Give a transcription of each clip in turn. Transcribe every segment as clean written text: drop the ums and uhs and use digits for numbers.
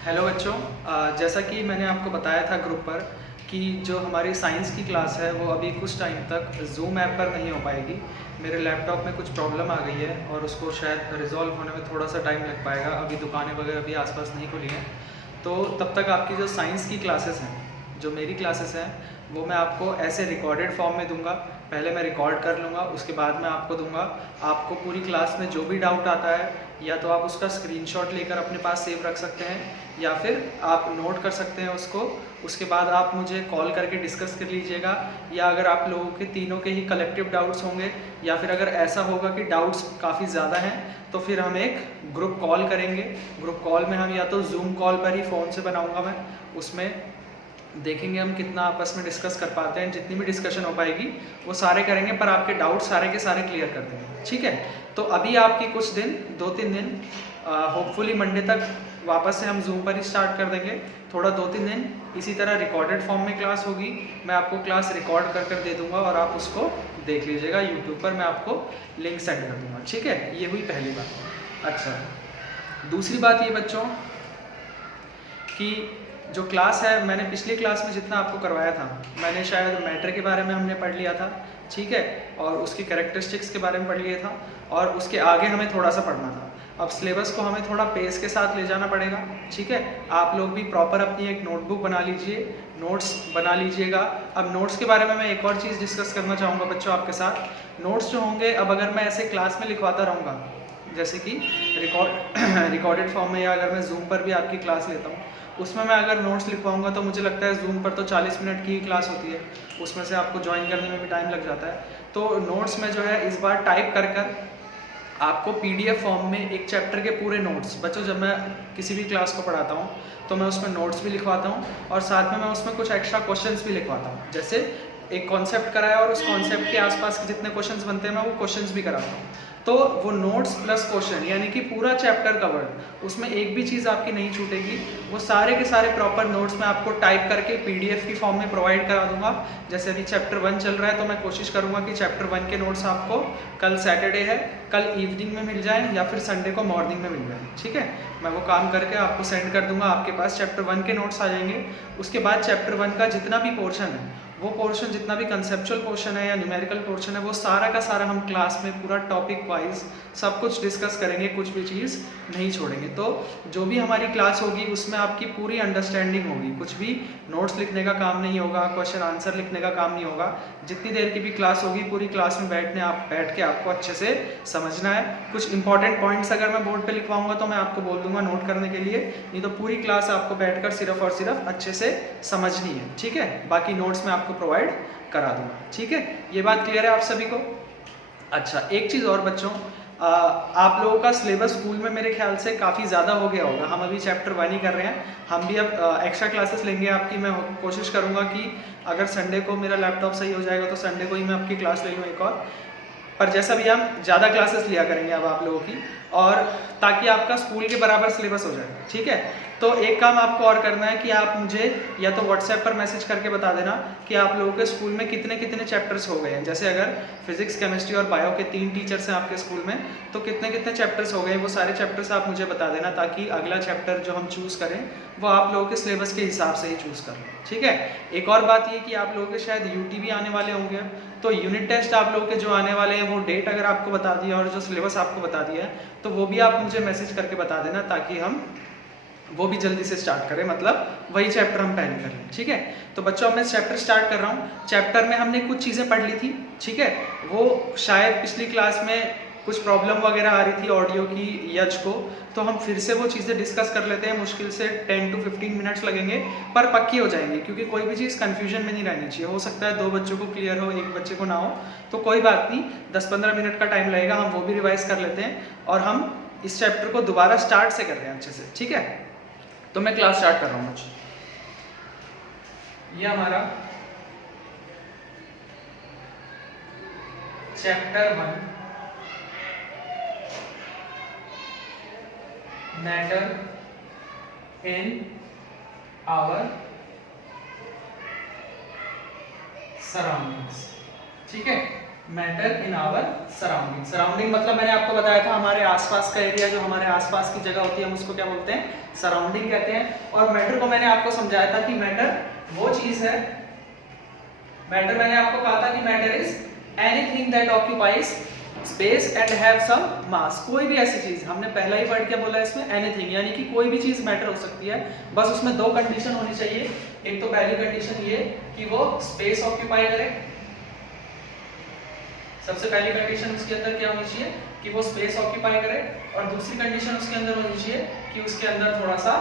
Hello बच्चों, जैसा कि मैंने आपको बताया था ग्रुप पर कि जो हमारी साइंस की क्लास है वो अभी कुछ टाइम तक जूम ऐप पर नहीं हो पाएगी। मेरे लैपटॉप में कुछ प्रॉब्लम आ गई है और उसको शायद रिजॉल्व होने में थोड़ा सा टाइम लग पाएगा। अभी दुकानें वगैरह भी आसपास नहीं खुली हैं, तो तब तक आपकी जो साइंस की क्लासेस हैं, जो मेरी क्लासेस हैं, वो मैं आपको ऐसे रिकॉर्डेड फॉर्म में दूंगा। पहले मैं रिकॉर्ड कर लूँगा, उसके बाद मैं आपको दूंगा। आपको पूरी क्लास में जो भी डाउट आता है, या तो आप उसका स्क्रीनशॉट लेकर अपने पास सेव रख सकते हैं, या फिर आप नोट कर सकते हैं उसको। उसके बाद आप मुझे कॉल करके डिस्कस कर लीजिएगा, या अगर आप लोगों के तीनों के ही कलेक्टिव डाउट्स होंगे, या फिर अगर ऐसा होगा कि डाउट्स काफ़ी ज़्यादा हैं, तो फिर हम एक ग्रुप कॉल करेंगे। ग्रुप कॉल में हम या तो जूम कॉल पर ही फ़ोन से बनाऊंगा मैं, उसमें देखेंगे हम कितना आपस में डिस्कस कर पाते हैं। जितनी भी डिस्कशन हो पाएगी वो सारे करेंगे, पर आपके डाउट सारे के सारे क्लियर कर देंगे, ठीक है। तो अभी आपकी कुछ दिन, 2-3 दिन, होपफुली मंडे तक वापस से हम जूम पर ही स्टार्ट कर देंगे। थोड़ा 2-3 दिन इसी तरह रिकॉर्डेड फॉर्म में क्लास होगी। मैं आपको क्लास रिकॉर्ड कर कर दे दूंगा और आप उसको देख लीजिएगा यूट्यूब पर। मैं आपको लिंक सेंड कर दूंगा, ठीक है। ये हुई पहली बात। अच्छा, दूसरी बात ये बच्चों कि जो क्लास है, मैंने पिछली क्लास में जितना आपको करवाया था, मैंने शायद मैटर के बारे में हमने पढ़ लिया था, ठीक है, और उसकी कैरेक्टरिस्टिक्स के बारे में पढ़ लिया था, और उसके आगे हमें थोड़ा सा पढ़ना था। अब सिलेबस को हमें थोड़ा पेस के साथ ले जाना पड़ेगा, ठीक है। आप लोग भी प्रॉपर अपनी एक नोटबुक बना लीजिए, नोट्स बना लीजिएगा। अब नोट्स के बारे में मैं एक और चीज़ डिस्कस करना चाहूँगा बच्चों आपके साथ। नोट्स जो होंगे, अब अगर मैं ऐसे क्लास में लिखवाता रहूँगा, जैसे कि रिकॉर्डेड फॉर्म में, या अगर मैं जूम पर भी आपकी क्लास लेता हूँ, उसमें मैं अगर नोट्स लिखवाऊंगा तो मुझे लगता है जूम पर तो 40 मिनट की ही क्लास होती है, उसमें से आपको ज्वाइन करने में भी टाइम लग जाता है। तो नोट्स में जो है इस बार टाइप कर कर आपको पीडीएफ फॉर्म में एक चैप्टर के पूरे नोट्स, बच्चों जब मैं किसी भी क्लास को पढ़ाता हूँ तो मैं उसमें नोट्स भी लिखवाता हूँ, और साथ में मैं उसमें कुछ एक्स्ट्रा क्वेश्चंस भी लिखवाता हूँ। जैसे एक कॉन्सेप्ट कराया और उस कॉन्सेप्ट के आसपास के जितने क्वेश्चंस बनते हैं मैं वो क्वेश्चंस भी कराता हूँ। तो वो नोट्स प्लस क्वेश्चन, यानी कि पूरा चैप्टर कवर्ड, उसमें एक भी चीज़ आपकी नहीं छूटेगी। वो सारे के सारे प्रॉपर नोट्स मैं आपको टाइप करके पीडीएफ की फॉर्म में प्रोवाइड करा दूंगा। जैसे अभी चैप्टर 1 चल रहा है, तो मैं कोशिश करूंगा कि चैप्टर 1 के नोट्स आपको, कल सैटरडे है, कल इवनिंग में मिल जाए या फिर संडे को मॉर्निंग में मिल जाए, ठीक है। मैं वो काम करके आपको सेंड कर दूंगा, आपके पास चैप्टर 1 के नोट्स आ जाएंगे। उसके बाद चैप्टर 1 का जितना भी पोर्शन है, वो पोर्शन जितना भी कंसेप्चुअल पोर्शन है या न्यूमेरिकल पोर्शन है, वो सारा का सारा हम क्लास में पूरा टॉपिक वाइज सब कुछ डिस्कस करेंगे, कुछ भी चीज़ नहीं छोड़ेंगे। तो जो भी हमारी क्लास होगी उसमें आपकी पूरी अंडरस्टैंडिंग होगी, कुछ भी नोट्स लिखने का काम नहीं होगा, क्वेश्चन आंसर लिखने का काम नहीं होगा। जितनी देर की भी क्लास होगी, पूरी क्लास में बैठ के आपको अच्छे से समझना है। कुछ इंपॉर्टेंट पॉइंट्स अगर मैं बोर्ड पे लिखवाऊंगा तो मैं आपको बोल दूंगा नोट करने के लिए, नहीं तो पूरी क्लास आपको बैठकर सिर्फ और सिर्फ अच्छे से समझनी है, ठीक है। बाकी नोट्स में आपको प्रोवाइड करा दूंगा, ठीक है। ये बात क्लियर है आप सभी को? अच्छा, एक चीज़ और बच्चों, आप लोगों का सिलेबस स्कूल में मेरे ख्याल से काफ़ी ज़्यादा हो गया होगा। हम अभी चैप्टर 1 ही कर रहे हैं, हम भी अब एक्स्ट्रा क्लासेस लेंगे आपकी। मैं कोशिश करूँगा कि अगर संडे को मेरा लैपटॉप सही हो जाएगा तो संडे को ही मैं आपकी क्लास ले लूँ एक और। पर जैसा भी हम ज़्यादा क्लासेस लिया करेंगे अब आप लोगों की, और ताकि आपका स्कूल के बराबर सिलेबस हो जाए, ठीक है। तो एक काम आपको और करना है कि आप मुझे या तो व्हाट्सएप पर मैसेज करके बता देना कि आप लोगों के स्कूल में कितने कितने चैप्टर्स हो गए हैं। जैसे अगर फिजिक्स, केमिस्ट्री और बायो के 3 टीचर्स हैं आपके स्कूल में, तो कितने कितने चैप्टर्स हो गए, वो सारे चैप्टर्स आप मुझे बता देना, ताकि अगला चैप्टर जो हम चूज़ करें वो आप लोगों के सिलेबस के हिसाब से ही चूज़ करें, ठीक है। एक और बात ये कि आप लोगों के शायद यूटी भी आने वाले होंगे, तो यूनिट टेस्ट आप लोगों के जो आने वाले हैं, वो डेट अगर आपको बता दिया और जो सिलेबस आपको बता दिया है, तो वो भी आप मुझे मैसेज करके बता देना, ताकि हम वो भी जल्दी से स्टार्ट करें, मतलब वही चैप्टर हम पहले कर लें, ठीक है। तो बच्चों, अब मैं चैप्टर स्टार्ट कर रहा हूँ। चैप्टर में हमने कुछ चीज़ें पढ़ ली थी, ठीक है। वो शायद पिछली क्लास में कुछ प्रॉब्लम वगैरह आ रही थी ऑडियो की, यज को, तो हम फिर से वो चीज़ें डिस्कस कर लेते हैं। मुश्किल से 10 to 15 मिनट्स लगेंगे, पर पक्की हो जाएंगी, क्योंकि कोई भी चीज़ कन्फ्यूजन में नहीं रहनी चाहिए। हो सकता है 2 बच्चों को क्लियर हो, 1 बच्चे को ना हो, तो कोई बात नहीं, 10-15 मिनट का टाइम लगेगा, हम वो भी रिवाइज कर लेते हैं, और हम इस चैप्टर को दोबारा स्टार्ट से कर रहे हैं अच्छे से, ठीक है। तो मैं क्लास स्टार्ट कर रहा हूँ। ये हमारा chapter 1, matter in our surroundings, ठीक है। Matter in our surrounding. Surrounding मतलब मैंने आपको बताया था हमारे आसपास का एरिया, जो हमारे आसपास की जगह होती है हम उसको क्या बोलते हैं, सराउंडिंग कहते हैं। और मैटर को मैंने आपको समझाया था कि मैटर वो चीज है, मैटर मैंने आपको कहा था कि matter is anything that occupies space and have some mass. कोई भी ऐसी चीज, हमने पहला ही वर्ड क्या बोला इसमें, एनीथिंग, यानी कि कोई भी चीज मैटर हो सकती है, बस उसमें दो कंडीशन होनी चाहिए। एक तो पहली कंडीशन ये कि वो स्पेस ऑक्यूपाई करे, सबसे पहली कंडीशन उसके अंदर क्या होनी चाहिए कि वो स्पेस ऑक्यूपाई करे, और दूसरी कंडीशन उसके अंदर होनी चाहिए कि उसके अंदर थोड़ा सा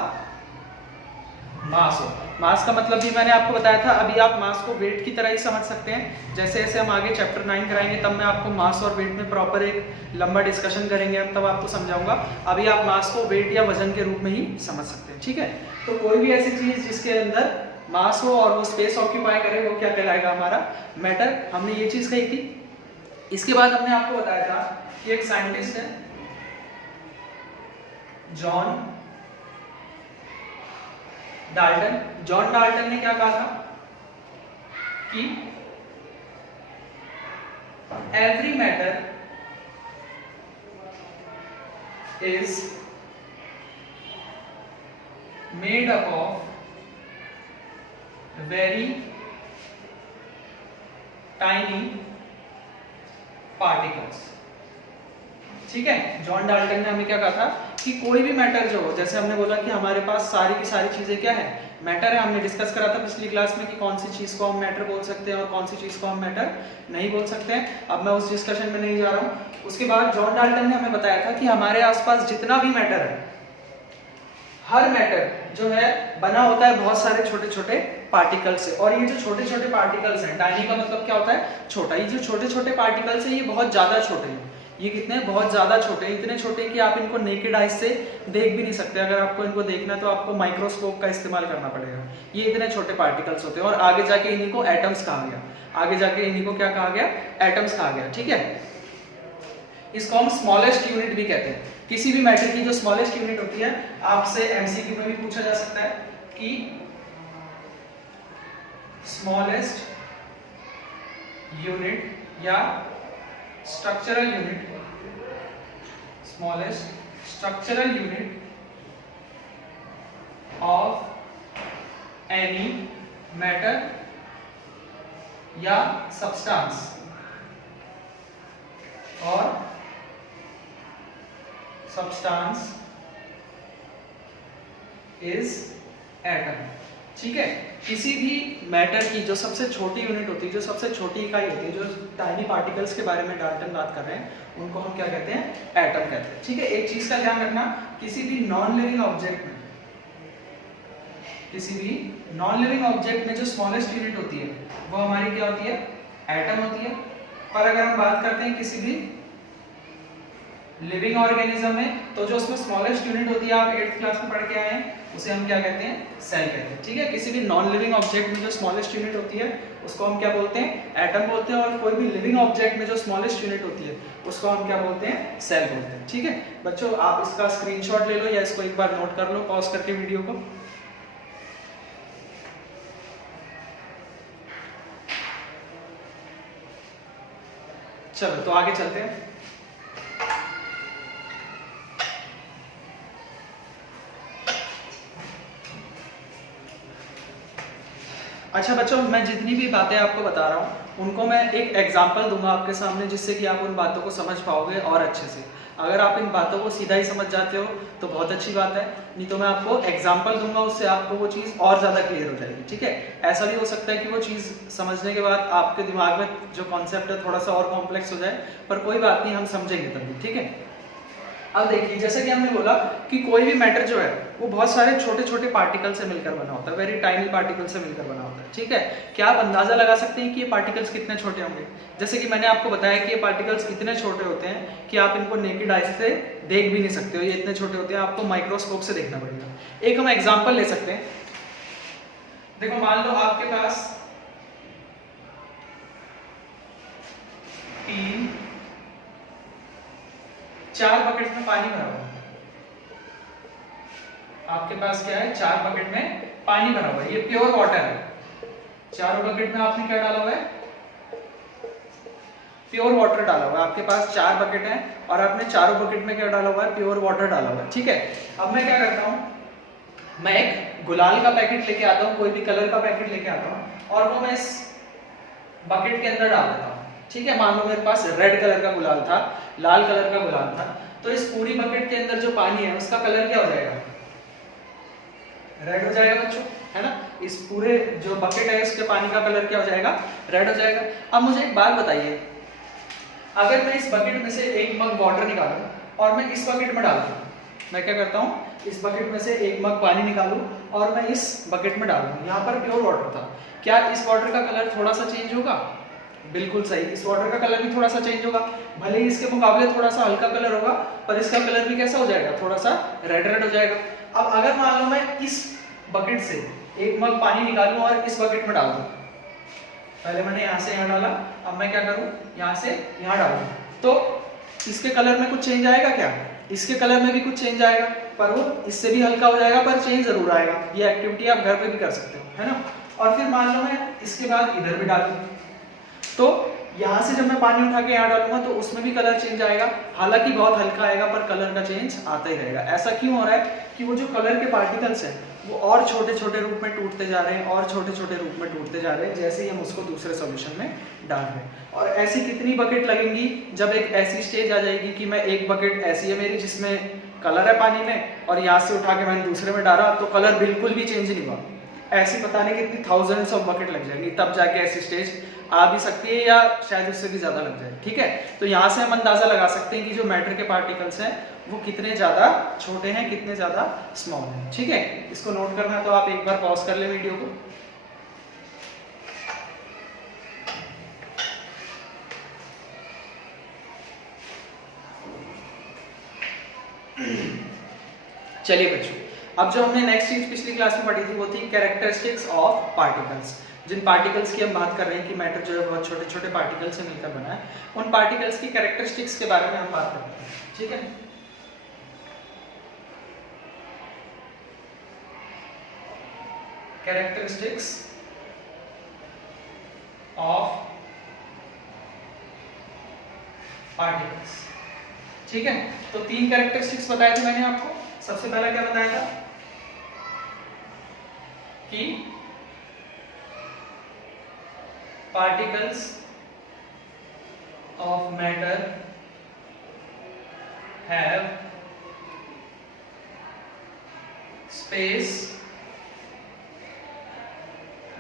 मास हो। मास का मतलब भी मैंने आपको बताया था, अभी आप मास को वेट की तरह ही समझ सकते हैं। जैसे जैसे हम आगे चैप्टर 9 कराएंगे तब मैं आपको मास और वेट में प्रॉपर एक लंबा डिस्कशन करेंगे हम, तब आपको समझाऊंगा। अभी आप मास को वेट या वजन के रूप में ही समझ सकते हैं, ठीक है। तो कोई भी ऐसी चीज जिसके अंदर मास हो और वो स्पेस ऑक्यूपाई करे वो क्या कहलाएगा, हमारा मैटर। हमने ये चीज कही थी। इसके बाद हमने आपको बताया था कि एक साइंटिस्ट है जॉन डाल्टन। जॉन डाल्टन ने क्या कहा था कि every matter is made up of very tiny particles. ठीक है, जॉन डाल्टन ने हमें क्या कहा था कि कोई भी मैटर जो हो, जैसे हमने बोला कि हमारे पास सारी की सारी चीजें क्या है, मैटर है। हमने डिस्कस करा था पिछली क्लास में कि कौन सी चीज को हम मैटर बोल सकते हैं और कौन सी चीज को हम मैटर नहीं बोल सकते हैं। अब मैं उस डिस्कशन में नहीं जा रहा हूं। उसके बाद जॉन डाल्टन ने हमें बताया था कि हमारे आसपास जितना भी मैटर है, हर मैटर जो है बना होता है बहुत सारे छोटे छोटे पार्टिकल से। और ये जो छोटे छोटे पार्टिकल्स हैं, टाइनी का मतलब क्या होता है, छोटा। ये जो छोटे छोटे पार्टिकल्स हैं ये बहुत ज्यादा छोटे हैं। ये कितने, बहुत ज्यादा छोटे हैं, इतने छोटे कि आप इनको नेकेड आइज से देख भी नहीं सकते। अगर आपको इनको देखना है तो आपको माइक्रोस्कोप का इस्तेमाल करना पड़ेगा। ये इतने छोटे पार्टिकल्स होते हैं और आगे जाके इन्हीं को एटम्स कहा गया। आगे जाके इन्हीं को क्या कहा गया, एटम्स कहा गया, ठीक है। इसको हम स्मॉलेस्ट यूनिट भी कहते हैं। किसी भी मैटर की जो स्मॉलेस्ट यूनिट होती है, आपसे एमसीक्यू में भी पूछा जा सकता है कि स्मॉलेस्ट यूनिट या structural unit, smallest structural unit of any matter या सब्सटेंस और सब्सटेंस इज एटम। ठीक है, किसी भी मैटर की जो सबसे छोटी यूनिट होती है, जो सबसे छोटी इकाई होती है, जो टाइनी पार्टिकल्स के बारे में डाल्टन बात कर रहे हैं, उनको हम क्या कहते हैं, एटम कहते हैं। ठीक है, एक चीज का ध्यान रखना, किसी भी नॉन लिविंग ऑब्जेक्ट में, किसी भी नॉन लिविंग ऑब्जेक्ट में जो स्मॉलेस्ट यूनिट होती है वो हमारी क्या होती है, एटम होती है। पर अगर हम बात करते हैं किसी भी लिविंग ऑर्गेनिज्म में, तो जो उसमें स्मॉलेस्ट यूनिट होती है, आप 8th क्लास में पढ़ के आए हैं, उसे हम क्या कहते हैं, सेल कहते हैं। ठीक है, किसी भी नॉन लिविंग ऑब्जेक्ट में जो स्मॉलेस्ट यूनिट होती है उसको हम क्या बोलते हैं, एटम बोलते हैं। और कोई भी लिविंग ऑब्जेक्ट में जो स्मॉलेस्ट यूनिट होती है उसको हम क्या बोलते हैं, सेल बोलते हैं। ठीक है बच्चों, आप इसका स्क्रीनशॉट ले लो या इसको एक बार नोट कर लो पॉज करके वीडियो को। चलो तो आगे चलते हैं। अच्छा बच्चों, मैं जितनी भी बातें आपको बता रहा हूँ उनको मैं एक एग्जांपल दूंगा आपके सामने, जिससे कि आप उन बातों को समझ पाओगे और अच्छे से। अगर आप इन बातों को सीधा ही समझ जाते हो तो बहुत अच्छी बात है, नहीं तो मैं आपको एग्जांपल दूंगा, उससे आपको वो चीज़ और ज़्यादा क्लियर हो जाएगी। ठीक है, ऐसा भी हो सकता है कि वो चीज़ समझने के बाद आपके दिमाग में जो कॉन्सेप्ट है थोड़ा सा और कॉम्प्लेक्स हो जाए, पर कोई बात नहीं, हम समझेंगे तभी। ठीक है, अब देखिए, जैसे कि हमने बोला कि कोई भी मैटर जो है वो बहुत सारे छोटे छोटे पार्टिकल से मिलकर बना होता है, वेरी टाइनी पार्टिकल से मिलकर बना होता है। ठीक है, क्या आप अंदाजा लगा सकते हैं कि ये पार्टिकल्स कितने छोटे होंगे? जैसे कि मैंने आपको बताया कि ये पार्टिकल्स इतने छोटे होते हैं कि आप इनको नेकेड आइज से देख भी नहीं सकते हो। ये इतने छोटे होते हैं, आपको माइक्रोस्कोप से देखना पड़ेगा। एक हम एग्जाम्पल ले सकते हैं। देखो, मान लो आपके पास 4 बकेट में पानी भरा हुआ है। आपके पास क्या है, 4 बकेट में पानी भरा हुआ है, ये प्योर वाटर है। 4 बकेट में आपने क्या डाला हुआ है, प्योर वाटर डाला हुआ है। आपके पास 4 बकेट हैं और आपने चारों बकेट में क्या डाला हुआ है, प्योर वाटर डाला हुआ है। ठीक है, अब मैं क्या करता हूँ, मैं एक गुलाल का पैकेट लेके आता हूँ, कोई भी कलर का पैकेट लेके आता हूँ और वो मैं इस बकेट के अंदर डाल देता हूँ। ठीक है, मान लो मेरे पास रेड कलर का गुलाल था, लाल कलर का गुलाल था, तो इस पूरी बकेट के अंदर जो पानी है उसका कलर क्या हो जाएगा, रेड हो जाएगा बच्चों, है ना। इस पूरे जो बकेट है उसके पानी का कलर क्या हो जाएगा, रेड हो जाएगा। अब मुझे एक बात बताइए, अगर मैं इस बकेट में से एक मग वाटर निकालूं और मैं इस बकेट में डाल दूं, मैं क्या करता हूं, इस बकेट में से एक मग पानी निकालूं और मैं इस बकेट में डाल दूं, यहाँ पर प्योर वाटर था, क्या इस वाटर का कलर थोड़ा सा चेंज होगा, बिल्कुल सही, इस वाटर का कलर भी थोड़ा सा चेंज होगा, भले ही इसके मुकाबले थोड़ा सा हल्का कलर होगा पर इसका कलर भी कैसा हो जाएगा, थोड़ा सा रेड रेड हो जाएगा। अब अगर मान लो मैं इस बकेट से एक मग पानी निकालूं और इस बकेट में डाल दूं, पहले मैंने यहाँ से यहाँ डाला, अब मैं क्या करूं, यहाँ से यहाँ डालूं, तो इसके कलर में कुछ चेंज आएगा क्या, इसके कलर में भी कुछ चेंज आएगा, पर वो इससे भी हल्का हो जाएगा, पर चेंज जरूर आएगा। ये एक्टिविटी आप घर पे भी कर सकते हो, है ना। और फिर मान लो मैं इसके बाद इधर भी डालूं, तो यहाँ से जब मैं पानी उठा के यहाँ डालूंगा तो उसमें भी कलर चेंज आएगा, हालांकि बहुत हल्का आएगा पर कलर का चेंज आता ही रहेगा। ऐसा क्यों हो रहा है कि वो जो कलर के पार्टिकल्स हैं वो और छोटे छोटे रूप में टूटते जा रहे हैं, और छोटे छोटे रूप में टूटते जा रहे हैं, जैसे ही हम उसको दूसरे सॉल्यूशन में डाल रहे हैं। और ऐसी कितनी बकेट लगेंगी, जब एक ऐसी स्टेज आ जाएगी कि मैं एक बकेट ऐसी है मेरी जिसमें कलर है पानी में और यहाँ से उठा के मैंने दूसरे में डाला तो कलर बिल्कुल भी चेंज नहीं हुआ, ऐसी पता नहीं कितनी थाउजेंड्स ऑफ बकेट लग जाएंगी, तब जाके ऐसी स्टेज आ भी सकती है या शायद उससे भी ज्यादा लग जाए। ठीक है, तो यहाँ से हम अंदाजा लगा सकते हैं कि जो मैटर के पार्टिकल्स हैं वो कितने ज्यादा छोटे हैं, कितने ज्यादा स्मॉल हैं। ठीक है, इसको नोट करना है तो आप एक बार पॉज कर ले वीडियो को। चलिए बच्चों, अब जो हमने नेक्स्ट चीज पिछली क्लास में पढ़ी थी वो थी कैरेक्टरिस्टिक्स ऑफ पार्टिकल्स। जिन पार्टिकल्स की हम बात कर रहे हैं कि मैटर जो है बहुत छोटे छोटे पार्टिकल्स से मिलकर बना है, उन पार्टिकल्स की कैरेक्टरिस्टिक्स के बारे में हम बात करते हैं। ठीक है, कैरेक्टरिस्टिक्स ऑफ पार्टिकल्स। ठीक है, तो 3 कैरेक्टरिस्टिक्स बताए थे मैंने आपको। सबसे पहला क्या बताया था कि particles of matter have space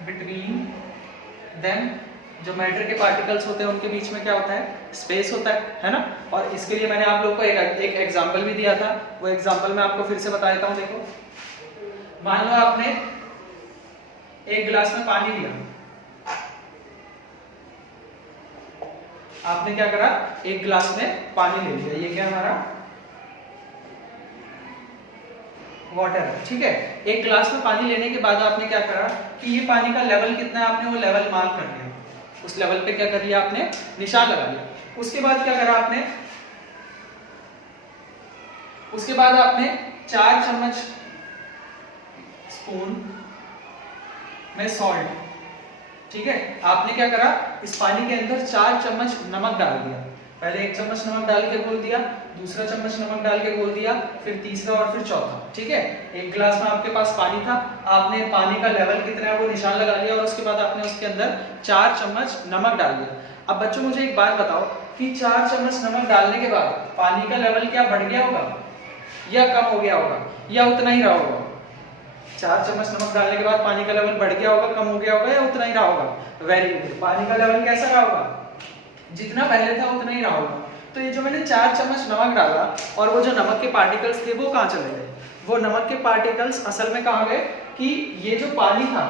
between them. जो मैटर के पार्टिकल्स होते हैं उनके बीच में क्या होता है, स्पेस होता है ना। और इसके लिए मैंने आप लोग को एक एग्जांपल भी दिया था, वो एग्जांपल मैं आपको फिर से बता देता हूं। देखो, मान लो आपने एक गिलास में पानी लिया, आपने क्या करा, एक गिलास में पानी ले लिया, ये क्या हमारा वाटर है। ठीक है, एक गिलास में पानी लेने के बाद आपने क्या करा कि ये पानी का लेवल कितना है, आपने वो लेवल मार्क कर लिया, उस लेवल पे क्या कर लिया आपने, निशान लगा लिया। उसके बाद क्या करा आपने, उसके बाद आपने 4 चम्मच स्पून में सॉल्ट, ठीक है, आपने क्या करा, इस पानी के अंदर 4 चम्मच नमक डाल दिया। पहले 1 चम्मच नमक डाल के घोल दिया, दूसरा चम्मच नमक डाल के घोल दिया, फिर तीसरा और फिर चौथा। ठीक है, एक गिलास में आपके पास पानी था, आपने पानी का लेवल कितना है वो निशान लगा लिया और उसके बाद आपने उसके अंदर 4 चम्मच नमक डाल दिया। अब बच्चों मुझे एक बात बताओ कि 4 चम्मच नमक डालने के बाद पानी का लेवल क्या बढ़ गया होगा या कम हो गया होगा या उतना ही रहा होगा? 4 चम्मच नमक डालने के बाद पानी का लेवल बढ़ गया होगा, कम हो गया होगा या उतना ही रहा होगा? वेरी गुड, पानी का लेवल कैसा रहा होगा, जितना पहले था उतना ही रहा होगा। तो ये जो मैंने 4 चम्मच नमक डाला और वो जो नमक के पार्टिकल्स थे वो कहाँ चले गए? वो नमक के पार्टिकल्स असल में कहाँ गए कि ये जो पानी था,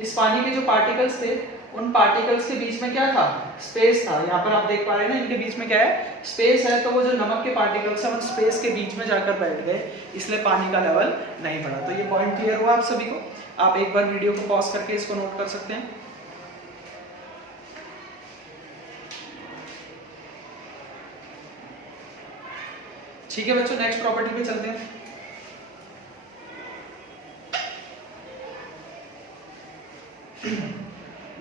इस पानी के जो पार्टिकल्स थे उन पार्टिकल्स के बीच में क्या था, स्पेस था। यहाँ पर आप देख पा रहे हैं ना, इनके बीच में क्या है, स्पेस है। तो वो जो नमक के पार्टिकल्स हैं उन स्पेस के बीच में जाकर बैठ गए, इसलिए पानी का लेवल नहीं बढ़ा। तो ये पॉइंट क्लियर हुआ आप सभी को? आप एक बार वीडियो को पॉज करके इसको नोट कर सकते हैं। ठीक है बच्चों, नेक्स्ट प्रॉपर्टी पे चलते हैं।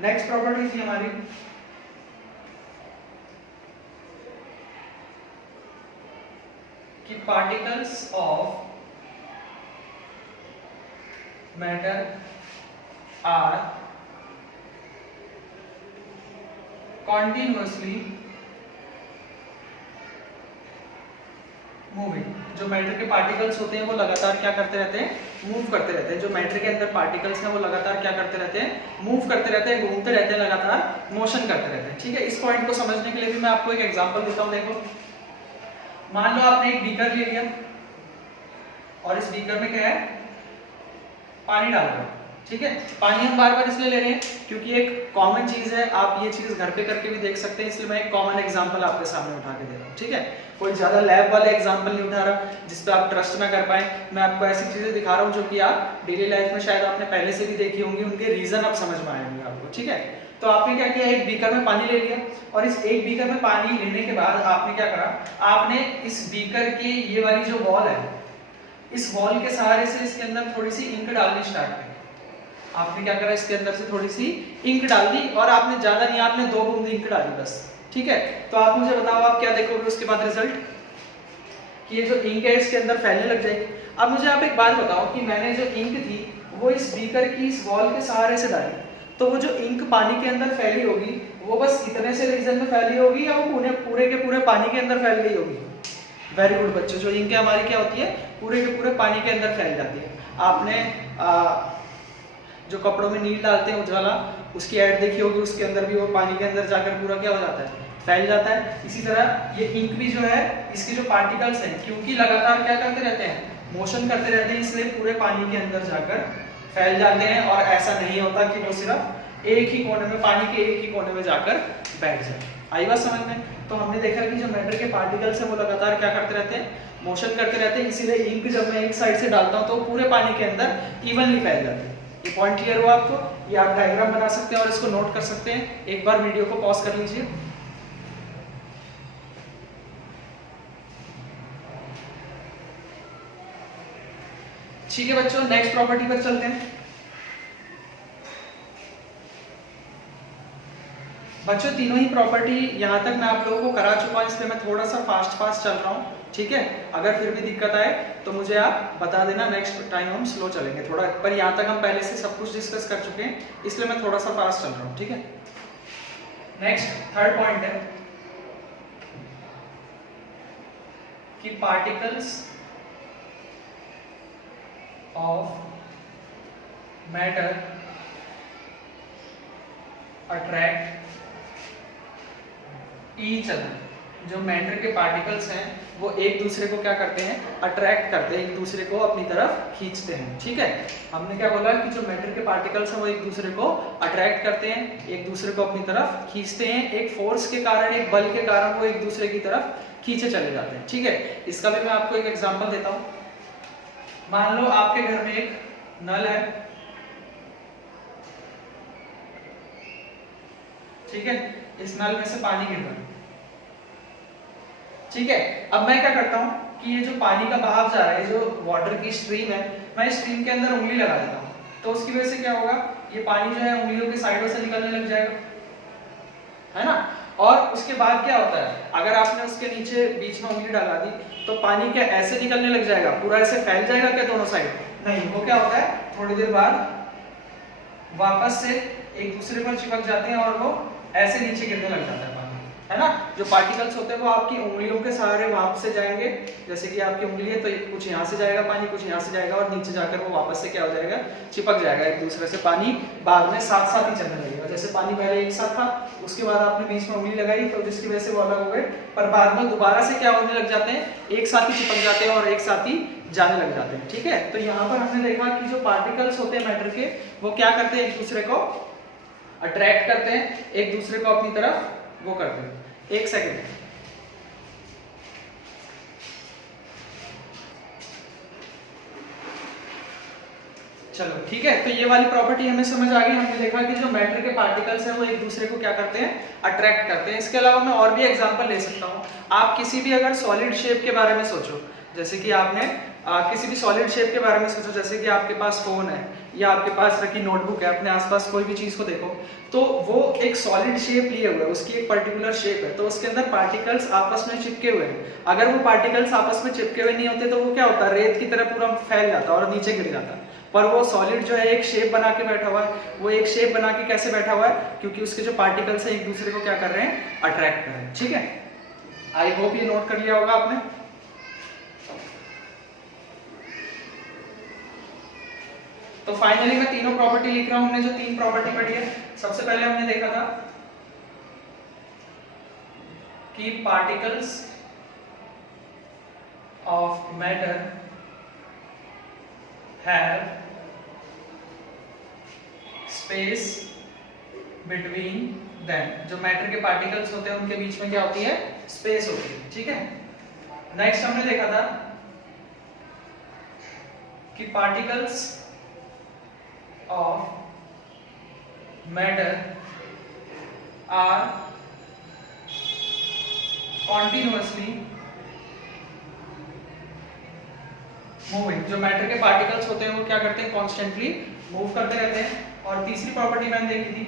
नेक्स्ट प्रॉपर्टी थी हमारी कि particles of matter are continuously moving. जो मैटर के पार्टिकल्स होते हैं वो लगातार क्या करते रहते हैं, मूव करते रहते हैं। जो मैटर के अंदर पार्टिकल्स हैं वो लगातार क्या करते रहते हैं, मूव करते रहते हैं, घूमते रहते हैं, लगातार मोशन करते रहते हैं। ठीक है, इस पॉइंट को समझने के लिए भी मैं आपको एक एग्जांपल देता हूं। देखो, मान लो आपने एक बीकर ले लिया और इस बीकर में क्या है, पानी डाल रहे हो। ठीक है, पानी हम बार बार इसलिए ले रहे हैं क्योंकि एक कॉमन चीज है, आप ये चीज घर पे करके भी देख सकते हैं, इसलिए मैं एक कॉमन एग्जांपल आपके सामने उठा के दे रहा हूँ। ठीक है, कोई ज्यादा लैब वाले एग्जांपल नहीं उठा रहा जिस पे आप ट्रस्ट ना कर पाए। मैं आपको ऐसी चीजें दिखा रहा हूँ जो कि आप डेली लाइफ में शायद आपने पहले से भी देखी होंगी, उनके रीजन अब समझ में आए होंगे आपको। ठीक है, तो आपने क्या किया, एक बीकर में पानी ले लिया और इस एक बीकर में पानी लेने के बाद आपने क्या करा, आपने इस बीकर की ये वाली जो वॉल है, इस वॉल के सहारे से इसके अंदर थोड़ी सी इंक डालनी स्टार्ट की। आपने क्या करा, इसके अंदर से थोड़ी सी इंक डाल दी और आपने ज्यादा नहीं, आपने 2 बूंद इंक डाली बस। ठीक है, तो आप मुझे बताओ आप क्या देखोगे उसके बाद रिजल्ट, कि ये जो इंक है इसके अंदर फैलने लग जाएगी। अब मुझे आप एक बात बताओ कि मैंने जो इंक थी वो इस बीकर की इस वॉल के सहारे से डाली, तो वो जो इंक पानी के अंदर फैली होगी वो बस इतने से रीजन में फैली होगी या वो पूरे के पूरे पानी के अंदर फैल गई होगी? वेरी गुड बच्चों, जो इंक हमारी क्या होती है, पूरे के पूरे पानी के अंदर फैल जाती है। आपने जो कपड़ों में नील डालते हैं उजाला, उसकी ऐड देखी होगी, उसके अंदर भी वो पानी के अंदर जाकर पूरा क्या हो जाता है, फैल जाता है। इसी तरह ये इंक भी जो है, इसके जो पार्टिकल्स हैं क्योंकि लगातार क्या करते रहते हैं, मोशन करते रहते हैं, इसलिए पूरे पानी के अंदर जाकर फैल जाते हैं। और ऐसा नहीं होता कि वो सिर्फ एक ही कोने में, पानी के एक ही कोने में जाकर बैठ जाए। आई बात समझ में? तो हमने देखा कि जो मैटर के पार्टिकल्स हैं वो लगातार क्या करते रहते हैं, मोशन करते रहते हैं, इसीलिए इंक जब मैं एक साइड से डालता हूँ तो पूरे पानी के अंदर इवनली फैल जाते हैं। ये पॉइंट क्लियर हुआ आपको? ये आप डायग्राम बना सकते हैं और इसको नोट कर सकते हैं। एक बार वीडियो को पॉज कर लीजिए। ठीक है बच्चों, नेक्स्ट प्रॉपर्टी पर चलते हैं। बच्चों तीनों ही प्रॉपर्टी यहां तक मैं आप लोगों को करा चुका हूं, इसलिए मैं थोड़ा सा फास्ट चल रहा हूं। ठीक है, अगर फिर भी दिक्कत आए तो मुझे आप बता देना, नेक्स्ट टाइम हम स्लो चलेंगे थोड़ा, पर यहाँ तक हम पहले से सब कुछ डिस्कस कर चुके हैं, इसलिए मैं थोड़ा सा फास्ट चल रहा हूँ। ठीक है, नेक्स्ट थर्ड पॉइंट है कि particles of matter attract each other. जो मैटर के पार्टिकल्स हैं वो एक दूसरे को क्या करते हैं, अट्रैक्ट करते हैं, एक दूसरे को अपनी तरफ खींचते हैं। ठीक है, हमने क्या बोला कि जो मैटर के पार्टिकल्स हैं वो एक दूसरे को अट्रैक्ट करते हैं, एक दूसरे को अपनी तरफ खींचते हैं, एक फोर्स के कारण, एक बल के कारण वो एक दूसरे की तरफ खींचे चले जाते हैं। ठीक है, इसका भी मैं आपको एक एग्जांपल देता हूं। मान लो आपके घर में एक नल है, ठीक है, इस नल में से पानी गिर रहा है। ठीक है, अब मैं क्या करता हूं कि ये जो पानी का बहाव जा रहा है, जो वाटर की स्ट्रीम है, मैं इस स्ट्रीम के अंदर उंगली लगा देता हूं, तो उसकी वजह से क्या होगा, ये पानी जो है उंगलियों की साइडों से निकलने लग जाएगा, है ना। और उसके बाद क्या होता है, अगर आपने उसके नीचे बीच में उंगली डाला दी तो पानी क्या ऐसे निकलने लग जाएगा, पूरा ऐसे फैल जाएगा क्या दोनों साइड? नहीं, वो क्या होता है, थोड़ी देर बाद वापस से एक दूसरे पर चिपक जाते हैं और वो ऐसे नीचे गिरने लग जाता है पानी, है ना। जो पार्टिकल्स होते हैं वो आपकी उंगलियों के सहारे वहां से जाएंगे, जैसे कि आपकी उंगली है तो कुछ यहाँ से जाएगा पानी, कुछ यहाँ से जाएगा और नीचे जाकर वो वापस से क्या हो जाएगा, चिपक जाएगा एक दूसरे से। पानी बाद में साथ साथ ही चलने लगेगा, जैसे पानी पहले एक साथ था, उसके बाद आपने बीच में उंगली लगाई तो जिसकी वजह से वो अलग हो गए, पर बाद में दोबारा से क्या होने लग जाते हैं, एक साथ ही चिपक जाते हैं और एक साथ ही जाने लग जाते हैं। ठीक है, तो यहाँ पर हमने देखा कि जो पार्टिकल्स होते हैं मैटर के, वो क्या करते हैं, एक दूसरे को अट्रैक्ट करते हैं, एक दूसरे को अपनी तरफ वो करते हैं। एक सेकेंड, चलो ठीक है, तो ये वाली प्रॉपर्टी हमें समझ आ गई। हमने देखा कि जो मैटर के पार्टिकल्स हैं वो एक दूसरे को क्या करते हैं, अट्रैक्ट करते हैं। इसके अलावा मैं और भी एग्जांपल ले सकता हूँ। आप किसी भी अगर सॉलिड शेप के बारे में सोचो, जैसे कि आपने किसी भी सॉलिड शेप के बारे में सोचो, जैसे कि आपके पास फोन है या आपके पास रखी नोटबुक है, अपने आसपास कोई भी चीज को देखो तो वो एक सॉलिड शेप लिए हुआ है, उसकी एक पर्टिकुलर शेप है, तो उसके अंदर पार्टिकल्स आपस में चिपके हुए हैं। अगर वो पार्टिकल्स आपस में चिपके हुए नहीं होते तो वो क्या होता है, रेत की तरह पूरा फैल जाता और नीचे गिर जाता। पर वो सॉलिड जो है एक शेप बना के बैठा हुआ है। वो एक शेप बना के कैसे बैठा हुआ है, क्योंकि उसके जो पार्टिकल्स हैं एक दूसरे को क्या कर रहे हैं, अट्रैक्ट कर रहे हैं। ठीक है, आई होप ये नोट कर लिया होगा आपने। तो फाइनली मैं तीनों प्रॉपर्टी लिख रहा हूं। हमने जो 3 प्रॉपर्टी पढ़ी है, सबसे पहले हमने देखा था कि particles of matter have space between them. जो मैटर के पार्टिकल्स होते हैं उनके बीच में क्या होती है, स्पेस होती है। ठीक है, नेक्स्ट हमने देखा था कि particles of matter are continuously moving। जो मैटर के पार्टिकल्स होते हैं वो क्या करते हैं, कॉन्स्टेंटली मूव करते रहते हैं। और तीसरी प्रॉपर्टी मैंने देखी थी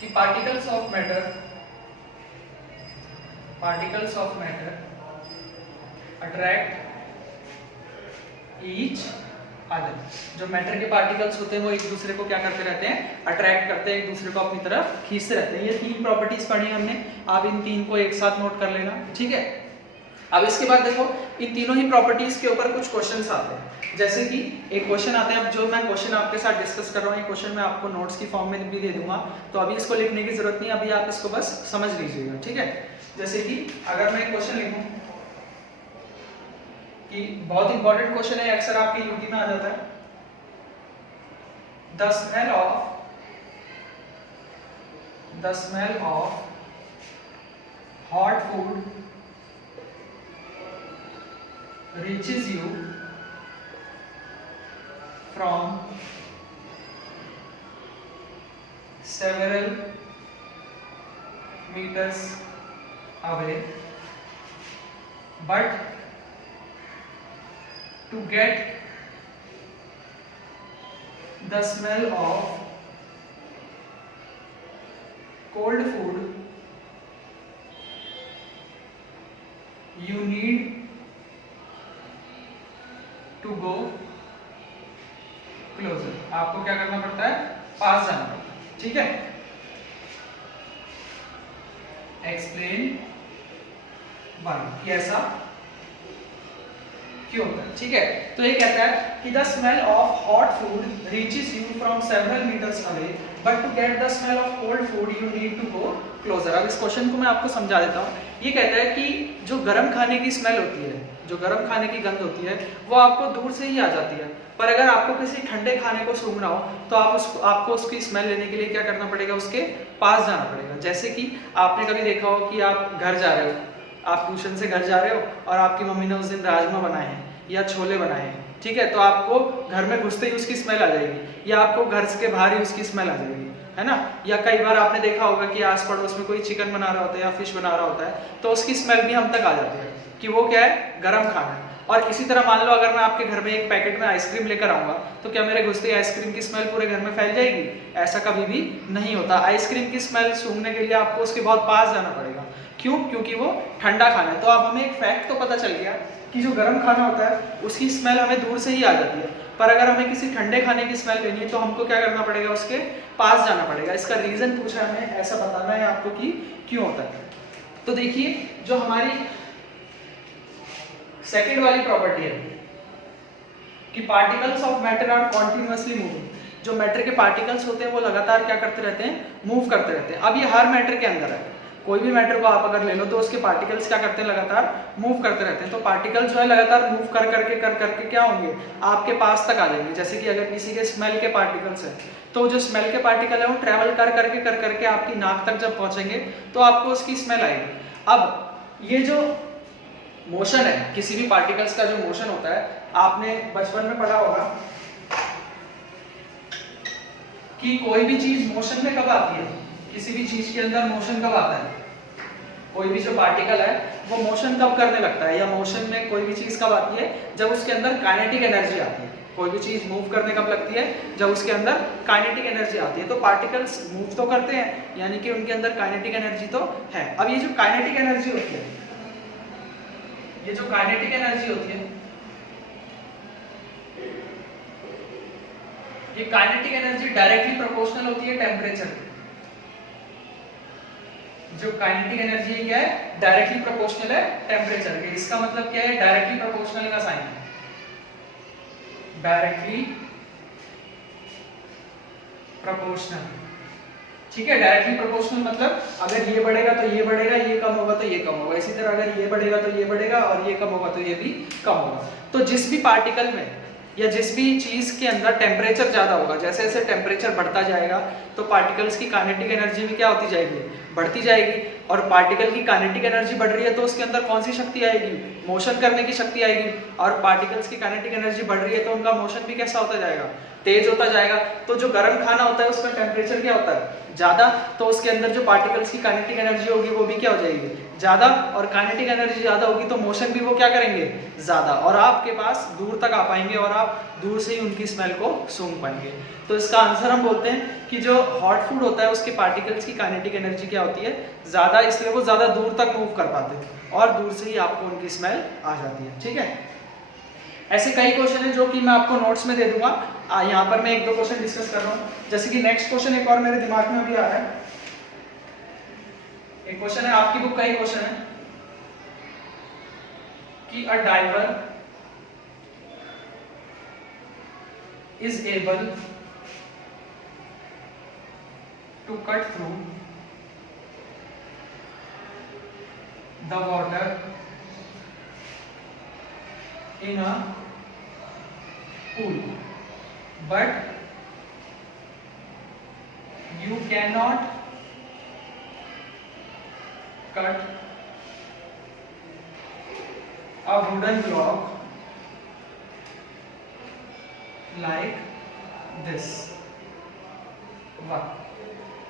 कि particles of matter attract each other. जो मैटर के पार्टिकल्स होते हैं वो एक दूसरे को क्या करते रहते हैं, अट्रैक्ट करते हैं, एक दूसरे को अपनी तरफ खींचते रहते हैं। ये 3 प्रॉपर्टीज पढ़ी हमने, आप इन 3 को एक साथ नोट कर लेना। ठीक है, अब इसके बाद देखो इन तीनों ही प्रॉपर्टीज के ऊपर कुछ क्वेश्चंस आते हैं। जैसे कि एक क्वेश्चन आते हैं, अब जो मैं क्वेश्चन आपके साथ डिस्कस कर रहा हूँ ये क्वेश्चन मैं आपको नोट्स की फॉर्म में भी दे दूंगा, तो अभी इसको लिखने की जरूरत नहीं, अभी आप इसको बस समझ लीजिएगा। ठीक है, जैसे कि अगर मैं एक क्वेश्चन लिखूं कि बहुत इंपॉर्टेंट क्वेश्चन है, अक्सर आपके यूटी में आ जाता है, the smell of hot food reaches you from several meters away, but to get the smell of cold food you need to go closer। आपको क्या करना पड़ता है, पास जाना पड़ता है। ठीक है, एक्सप्लेन व्हाई, कि ऐसा क्यों होता है। ठीक है, तो ये कहता है कि the smell of hot food reaches you from several metres away, but to get the smell of cold food you need to go closer. अब इस क्वेश्चन को मैं आपको समझा देता हूँ। ये कहता है कि जो गर्म खाने की स्मेल होती है, जो गर्म खाने की गंध होती है, वो आपको दूर से ही आ जाती है, पर अगर आपको किसी ठंडे खाने को सूंघना हो तो आपको उसकी स्मेल लेने के लिए क्या करना पड़ेगा, उसके पास जाना पड़ेगा। जैसे कि आपने कभी देखा हो कि आप घर जा रहे हो, आप ट्यूशन से घर जा रहे हो और आपकी मम्मी ने उस दिन राजमा बनाए हैं या छोले बनाए हैं। ठीक है, तो आपको घर में घुसते ही उसकी स्मेल आ जाएगी, या आपको घर के बाहर ही उसकी स्मेल आ जाएगी, है ना। या कई बार आपने देखा होगा कि आस पड़ोस में कोई चिकन बना रहा होता है या फिश बना रहा होता है, तो उसकी स्मेल भी हम तक आ जाती है कि वो क्या है, गर्म खाना है। और इसी तरह मान लो अगर मैं आपके घर में एक पैकेट में आइसक्रीम लेकर आऊंगा, तो क्या मेरे घुसते ही आइसक्रीम की स्मेल पूरे घर में फैल जाएगी? ऐसा कभी भी नहीं होता। आइसक्रीम की स्मेल सूंघने के लिए आपको उसके बहुत पास जाना पड़ेगा। क्यों? क्योंकि वो ठंडा खाना है। तो अब हमें एक फैक्ट तो पता चल गया कि जो गर्म खाना होता है उसकी स्मेल हमें दूर से ही आ जाती है, पर अगर हमें किसी ठंडे खाने की स्मेल लेनी है तो हमको क्या करना पड़ेगा, उसके पास जाना पड़ेगा। इसका रीजन पूछा है हमें, ऐसा बताना है आपको कि क्यों होता है। तो देखिए, जो हमारी सेकेंड वाली प्रॉपर्टी है कि particles of matter are continuously moving. जो मैटर के पार्टिकल्स होते हैं वो लगातार क्या करते रहते हैं, मूव करते रहते हैं। अब ये हर मैटर के अंदर है, कोई भी मैटर को आप अगर ले लो तो उसके पार्टिकल्स क्या करते हैं, लगातार मूव करते रहते हैं। तो पार्टिकल जो है लगातार मूव कर करके क्या होंगे, आपके पास तक आ जाएंगे। जैसे कि अगर किसी के स्मेल के पार्टिकल्स हैं तो जो स्मेल के पार्टिकल है वो ट्रेवल कर करके आपकी नाक तक जब पहुंचेंगे तो आपको उसकी स्मेल आएगी। अब ये जो मोशन है, किसी भी पार्टिकल्स का जो मोशन होता है, आपने बचपन में पढ़ा होगा कि कोई भी चीज मोशन में कब आती है, किसी भी चीज के अंदर मोशन कब आता है, कोई भी जो पार्टिकल है वो मोशन कब करने लगता है, या मोशन में कोई भी चीज़ कब आती है, जब उसके अंदर काइनेटिक एनर्जी आती है। कोई भी चीज़ मूव करने कब लगती है, जब उसके अंदर काइनेटिक एनर्जी आती है। तो पार्टिकल्स मूव तो करते हैं, यानी कि उनके अंदर काइनेटिक एनर्जी तो है। अब ये जो काइनेटिक एनर्जी होती है, ये जो काइनेटिक एनर्जी होती है, ये काइनेटिक एनर्जी डायरेक्टली प्रोपोर्शनल होती है टेम्परेचर। जो काइनेटिक एनर्जी है क्या है, डायरेक्टली प्रोपोर्शनल है टेम्परेचर के। इसका मतलब क्या है, डायरेक्टली प्रोपोर्शनल का साइन है, डायरेक्टली प्रोपोर्शनल। ठीक है, डायरेक्टली प्रोपोर्शनल मतलब अगर ये बढ़ेगा तो ये बढ़ेगा, ये कम होगा तो ये कम होगा, इसी तरह अगर ये बढ़ेगा तो ये बढ़ेगा और ये कम होगा तो ये भी कम होगा। तो जिस भी पार्टिकल में या जिस भी चीज के अंदर टेम्परेचर ज्यादा होगा, जैसे जैसे टेम्परेचर बढ़ता जाएगा तो पार्टिकल्स की काइनेटिक एनर्जी भी क्या होती जाएगी, बढ़ती जाएगी। और पार्टिकल की काइनेटिक एनर्जी बढ़ रही है तो उसके अंदर कौन सी शक्ति आएगी, मोशन करने की शक्ति आएगी। और पार्टिकल्स की काइनेटिक एनर्जी बढ़ रही है तो उनका मोशन भी कैसा होता जाएगा, तेज होता जाएगा। तो जो गर्म खाना होता है उसका टेम्परेचर क्या होता है, ज्यादा, तो उसके अंदर जो पार्टिकल्स की काइनेटिक एनर्जी होगी वो भी क्या हो जाएगी, ज्यादा। और काइनेटिक एनर्जी ज्यादा होगी तो मोशन भी वो क्या करेंगे, ज्यादा। और आपके पास दूर तक आ पाएंगे और आप दूर से ही उनकी स्मेल को सूंघ पाएंगे। तो इसका आंसर हम बोलते हैं कि जो हॉट फूड होता है उसके पार्टिकल्स की काइनेटिक एनर्जी क्या होती है, ज्यादा, इसलिए वो ज्यादा दूर तक मूव कर पाते हैं और दूर से ही आपको उनकी स्मेल आ जाती है। ठीक है, ऐसे कई क्वेश्चन है जो कि मैं आपको नोट्स में दे दूंगा। यहाँ पर मैं एक दो क्वेश्चन डिस्कस कर रहा हूँ। जैसे कि नेक्स्ट क्वेश्चन एक और मेरे दिमाग में अभी आ रहा है, एक क्वेश्चन है आपकी बुक का ही क्वेश्चन है कि अ driver is able to cut through the water in a pool, but you cannot cut a wooden block like this। वाह,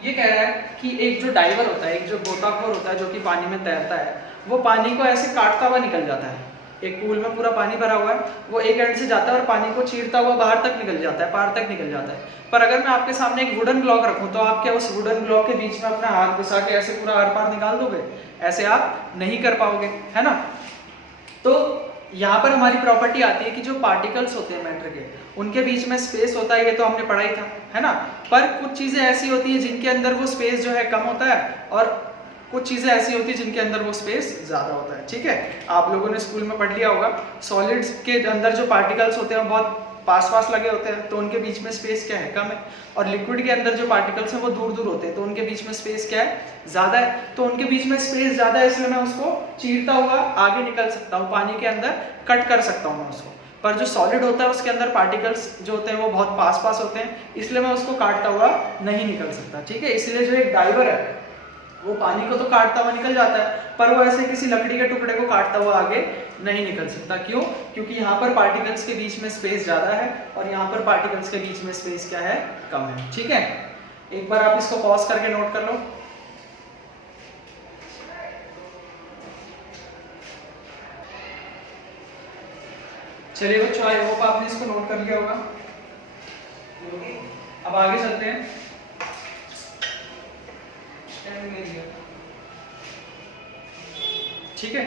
ये कह रहा है कि एक जो डाइवर होता है, एक जो गोताखोर होता है जो कि पानी में तैरता है, वो पानी को ऐसे काटता हुआ निकल जाता है। एक पूल में पूरा पानी भरा हुआ है, वो एक एंड से जाता है और पानी को चीरता हुआ बाहर तक निकल जाता है, पार तक निकल जाता है। पर अगर मैं आपके सामने एक वुडन ब्लॉक रखूं तो आप क्या उस वुडन ब्लॉक के बीच में अपना हाथ घुसा के ऐसे पूरा आर पार निकाल दोगे? ऐसे आप नहीं कर पाओगे, है ना। तो यहाँ पर हमारी प्रॉपर्टी आती है कि जो पार्टिकल्स होते हैं मैटर के, उनके बीच में स्पेस होता है, ये तो हमने पढ़ा ही था, है ना। पर कुछ चीजें ऐसी होती है जिनके अंदर वो स्पेस जो है कम होता है और कुछ चीजें ऐसी होती है जिनके अंदर वो स्पेस ज्यादा होता है। ठीक है, आप लोगों ने स्कूल में पढ़ लिया होगा, सॉलिड्स के अंदर जो पार्टिकल्स होते हैं वो बहुत पास पास लगे होते हैं तो उनके बीच में स्पेस क्या है, कम है। और लिक्विड के अंदर जो पार्टिकल्स हैं वो दूर दूर होते हैं तो उनके बीच में स्पेस क्या है, ज्यादा है। तो उनके बीच में स्पेस ज्यादा है इसलिए मैं उसको चीरता हुआ आगे निकल सकता हूँ, पानी के अंदर कट कर सकता हूँ मैं उसको। पर जो सॉलिड होता है उसके अंदर पार्टिकल्स जो होते हैं वो बहुत पास पास होते हैं, इसलिए मैं उसको काटता हुआ नहीं निकल सकता। ठीक है, इसलिए जो एक डाइवर है वो पानी को तो काटता हुआ निकल जाता है पर वो ऐसे किसी लकड़ी के टुकड़े को काटता हुआ आगे नहीं निकल सकता। क्यों? क्योंकि यहाँ पर पार्टिकल्स के बीच में स्पेस ज्यादा है और यहाँ पर पार्टिकल्स के बीच में स्पेस क्या है, कम है। ठीक है, एक बार आप इसको पॉज करके नोट कर लो। चलिए बच्चों, आई होप आपने इसको नोट कर लिया होगा। अब आगे चलते हैं। ठीक है,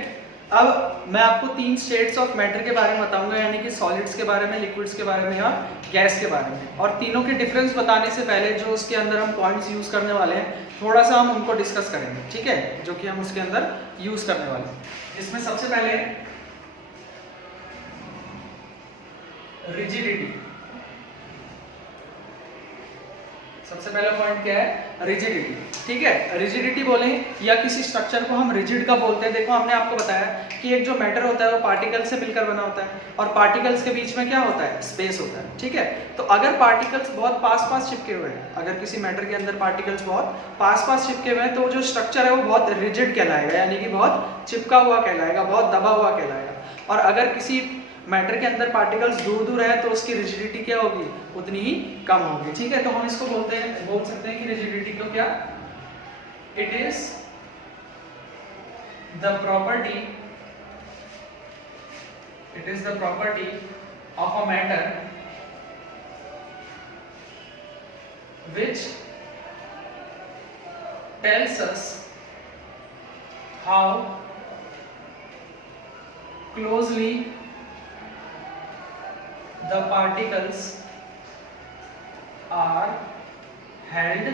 अब मैं आपको 3 स्टेट्स ऑफ मैटर के बारे में बताऊंगा, यानी कि सॉलिड्स के बारे में, लिक्विड्स के बारे में और गैस के बारे में। और तीनों के डिफरेंस बताने से पहले जो उसके अंदर हम पॉइंट्स यूज करने वाले हैं थोड़ा सा हम उनको डिस्कस करेंगे। ठीक है, जो कि हम उसके अंदर यूज करने वाले हैं, जिसमें सबसे पहले रिजिडिटी। सबसे पहला पॉइंट क्या है, रिजिडिटी। ठीक है, रिजिडिटी बोले या किसी स्ट्रक्चर को हम रिजिड का बोलते हैं। देखो हमने आपको बताया कि एक जो मैटर होता है वो पार्टिकल से मिलकर बना होता है और पार्टिकल्स के बीच में क्या होता है, स्पेस होता है। ठीक है, तो अगर पार्टिकल्स बहुत पास पास चिपके हुए हैं, अगर किसी मैटर के अंदर पार्टिकल्स बहुत पास पास चिपके हुए हैं तो जो स्ट्रक्चर है वो बहुत रिजिड कहलाएगा, यानी कि बहुत चिपका हुआ कहलाएगा, बहुत दबा हुआ कहलाएगा। और अगर किसी मैटर के अंदर पार्टिकल्स दूर दूर है तो उसकी रिजिडिटी क्या होगी, उतनी ही कम होगी। ठीक है, तो हम इसको बोल सकते हैं कि रिजिडिटी को क्या, it is the property, it is the property of a matter which tells us how closely the particles are held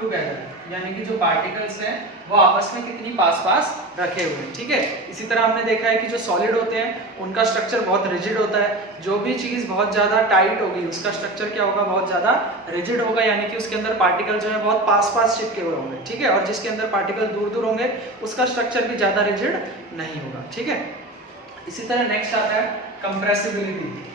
together, यानी कि जो पार्टिकल्स हैं वो आपस में कितनी पास पास रखे हुए हैं। ठीक है, इसी तरह हमने देखा है कि जो सॉलिड होते हैं उनका स्ट्रक्चर बहुत रिजिड होता है। जो भी चीज बहुत ज्यादा टाइट होगी उसका स्ट्रक्चर क्या होगा, बहुत ज्यादा रिजिड होगा, यानी कि उसके अंदर पार्टिकल जो है बहुत पास पास चिपके हुए होंगे। ठीक है, और जिसके अंदर पार्टिकल दूर दूर होंगे उसका स्ट्रक्चर भी ज्यादा रिजिड नहीं होगा। ठीक है, इसी तरह नेक्स्ट आता है कंप्रेसिबिलिटी।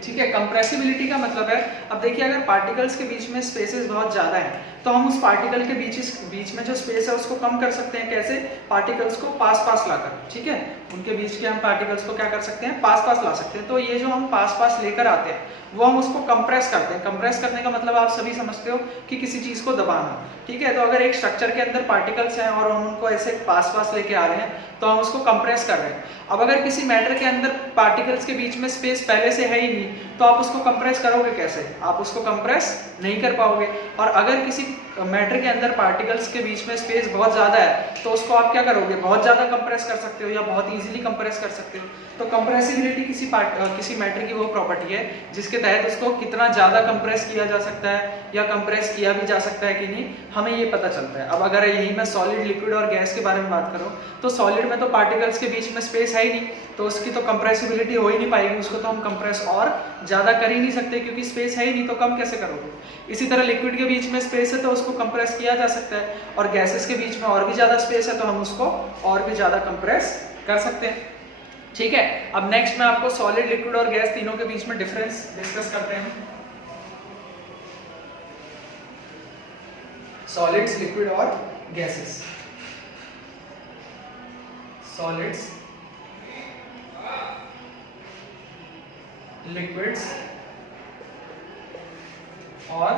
ठीक है, कंप्रेसिबिलिटी का मतलब है, अब देखिए अगर पार्टिकल्स के बीच में स्पेसेस बहुत ज्यादा हैं तो हम उस पार्टिकल के बीच में जो स्पेस है उसको कम कर सकते हैं। कैसे? पार्टिकल्स को पास पास लाकर। ठीक है, उनके बीच के हम पार्टिकल्स को क्या कर सकते हैं, पास पास ला सकते हैं। तो ये जो हम पास पास लेकर आते हैं वो हम उसको कंप्रेस करते हैं। कंप्रेस करने का मतलब आप सभी समझते हो कि किसी चीज को दबाना। ठीक है, तो अगर एक स्ट्रक्चर के अंदर पार्टिकल्स हैं और हम उनको ऐसे पास पास लेके आ रहे हैं तो हम उसको कंप्रेस कर रहे हैं। अब अगर किसी मैटर के अंदर पार्टिकल्स के बीच में स्पेस पहले से है ही नहीं तो आप उसको कंप्रेस करोगे कैसे? आप उसको कंप्रेस नहीं कर पाओगे। और अगर किसी मैटर के अंदर पार्टिकल्स के बीच में स्पेस बहुत ज्यादा है तो उसको आप क्या करोगे, बहुत ज्यादा कंप्रेस कर सकते हो या बहुत इजीली कंप्रेस कर सकते हो। तो कंप्रेसिबिलिटी किसी मैटर की वो प्रॉपर्टी है जिसके तहत उसको कितना ज्यादा कंप्रेस किया जा सकता है या कंप्रेस किया भी जा सकता है कि नहीं, हमें ये पता चलता है। अब अगर यही मैं सॉलिड, लिक्विड और गैस के बारे में बात करूं तो सॉलिड में तो पार्टिकल्स के बीच में स्पेस है ही नहीं तो उसकी तो कंप्रेसिबिलिटी हो ही नहीं पाएगी, उसको तो हम कंप्रेस और ज्यादा कर ही नहीं सकते क्योंकि स्पेस है ही नहीं, तो कम कैसे करोगे। इसी तरह लिक्विड के बीच में स्पेस है तो उसको कंप्रेस किया जा सकता है, और गैसेस के बीच में और भी ज्यादा स्पेस है तो हम उसको और भी ज्यादा कंप्रेस कर सकते हैं। ठीक है, अब नेक्स्ट मैं आपको सॉलिड, लिक्विड और गैस तीनों के बीच में डिफरेंस डिस्कस करते हैं। सॉलिड्स, लिक्विड और गैसेस। सॉलिड्स, लिक्विड्स और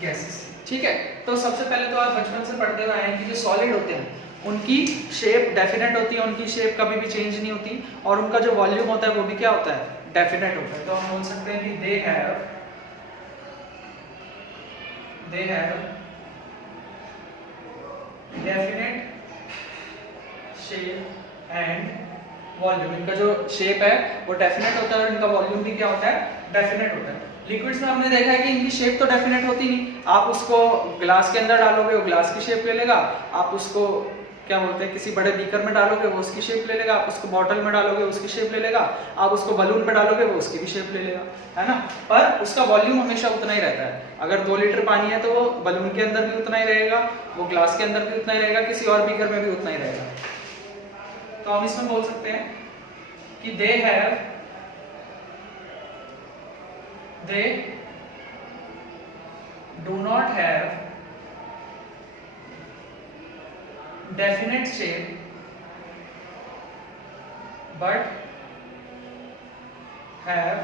गैसेस। ठीक है, तो सबसे पहले तो आप बचपन से पढ़ते हुए आए हैं कि जो सॉलिड होते हैं उनकी शेप डेफिनेट होती है, उनकी शेप कभी भी चेंज नहीं होती, और उनका जो वॉल्यूम होता है वो भी क्या होता है, डेफिनेट होता है। तो हम बोल सकते हैं कि they have definite shape and volume. इनका जो शेप है वो डेफिनेट होता है और इनका वॉल्यूम भी क्या होता है, डेफिनेट होता है। लिक्विड्स में हमने देखा है कि इनकी शेप तो डेफिनेट होती नहीं, आप उसको ग्लास के अंदर डालोगे वो ग्लास की शेप ले लेगा, आप उसको क्या बोलते हैं किसी बड़े बीकर में डालोगे वो उसकी शेप ले लेगा, आप उसको बॉटल में डालोगे उसकी शेप ले लेगा, आप उसको बलून में डालोगे वो उसकी भी शेप ले लेगा, है ना। पर उसका वॉल्यूम हमेशा उतना ही रहता है। अगर 2 लीटर पानी है तो वो बलून के अंदर भी उतना ही रहेगा, वो ग्लास के अंदर भी उतना ही रहेगा, किसी और बीकर में भी उतना ही रहेगा। तो हम इसमें बोल सकते हैं कि they do not have definite shape but have